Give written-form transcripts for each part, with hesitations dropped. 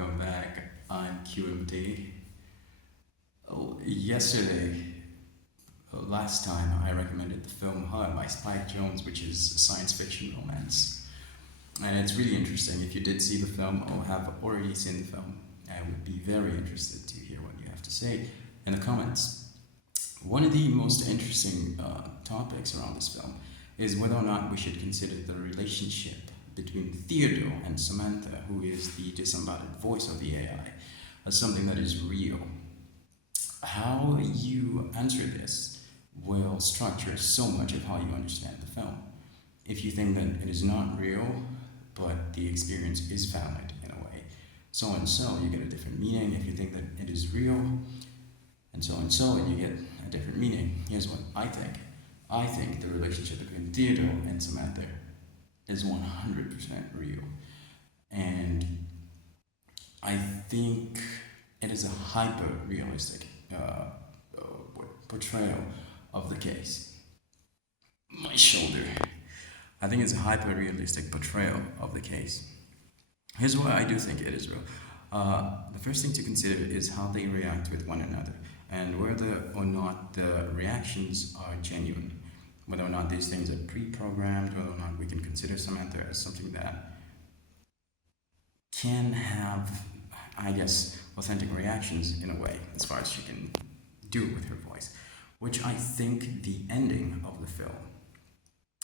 welcome back. I'm QMD. Yesterday, last time, I recommended the film Her by Spike Jones, which is a science fiction romance. And it's really interesting. If you did see the film or have already seen the film, I would be very interested to hear what you have to say in the comments. One of the most interesting topics around this film is whether or not we should consider the relationship between Theodore and Samantha, who is the disembodied voice of the AI, as something that is real. How you answer this will structure so much of how you understand the film. If you think that it is not real, but the experience is valid in a way, so and so, you get a different meaning. If you think that it is real, and so, you get a different meaning. Here's what I think. I think the relationship between Theodore and Samantha is 100% real. And I think it is a hyper-realistic portrayal of the case. My shoulder. I think it's a hyper-realistic portrayal of the case. Here's why I do think it is real. The first thing to consider is how they react with one another and whether or not the reactions are genuine, whether or not these things are pre-programmed, whether or not we can consider Samantha as something that can have, I guess, authentic reactions in a way, as far as she can do with her voice, which I think the ending of the film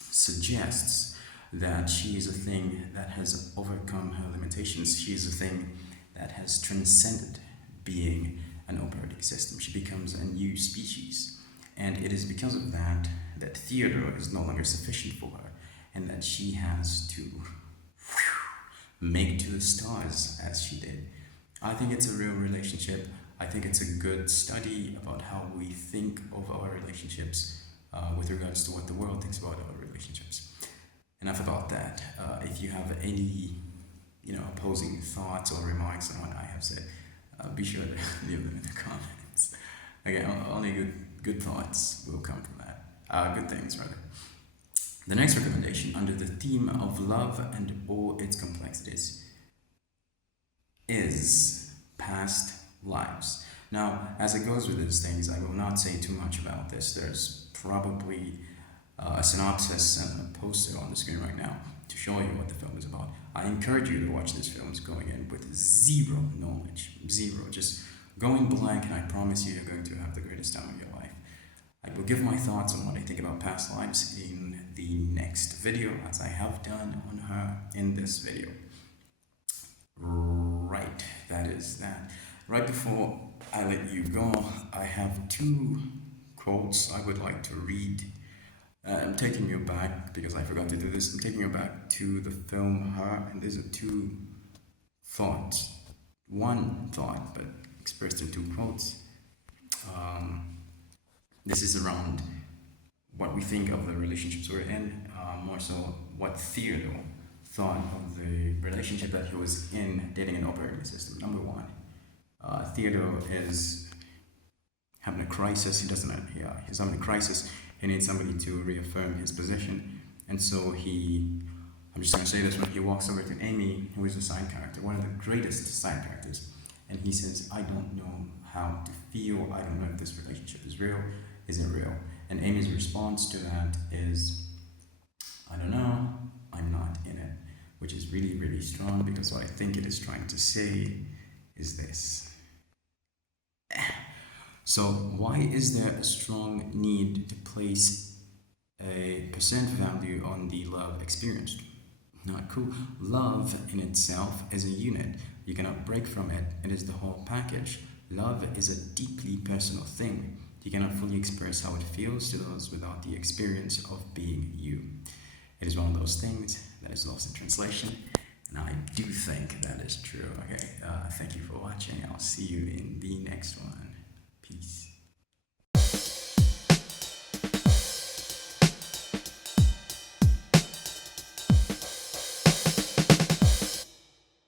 suggests that she is a thing that has overcome her limitations. She is a thing that has transcended being an operating system. She becomes a new species. And it is because of that that Theodore is no longer sufficient for her, and that she has to make to the stars as she did. I think it's a real relationship. I think it's a good study about how we think of our relationships with regards to what the world thinks about our relationships. Enough about that. If you have any, opposing thoughts or remarks on what I have said, be sure to leave them in the comments. Again, only good thoughts will come from that. Good things, rather. The next recommendation, under the theme of love and all its complexities, is Past Lives. Now, as it goes with these things, I will not say too much about this. There's probably a synopsis and a poster on the screen right now to show you what the film is about. I encourage you to watch this film going in with zero knowledge. Zero. Just going blank, and I promise you, you're going to have the greatest time of your life. I will give my thoughts on what I think about Past Lives in the next video, as I have done on her in this video. Right, that is that. Right before I let you go, I have two quotes I would like to read. I'm taking you back, because I forgot to do this, I'm taking you back to the film Her, and these are two thoughts. One thought, but expressed in two quotes. This is around what we think of the relationships we're in, more so what Theodore thought of the relationship that he was in, dating an operating system. Number one, Theodore is having a crisis. He's having a crisis. He needs somebody to reaffirm his position. And so I'm just going to say this, when he walks over to Amy, who is a side character, one of the greatest side characters, and he says, I don't know how to feel. I don't know if this relationship is real. Is it real? And Amy's response to that is, I don't know, I'm not in it, which is really, really strong, because what I think it is trying to say is this. So why is there a strong need to place a percent value on the love experienced? Not cool. Love in itself is a unit. You cannot break from it. It is the whole package. Love is a deeply personal thing. You cannot fully express how it feels to those without the experience of being you. It is one of those things that is lost in translation, and I do think that is true. Okay, thank you for watching. I'll see you in the next one. Peace.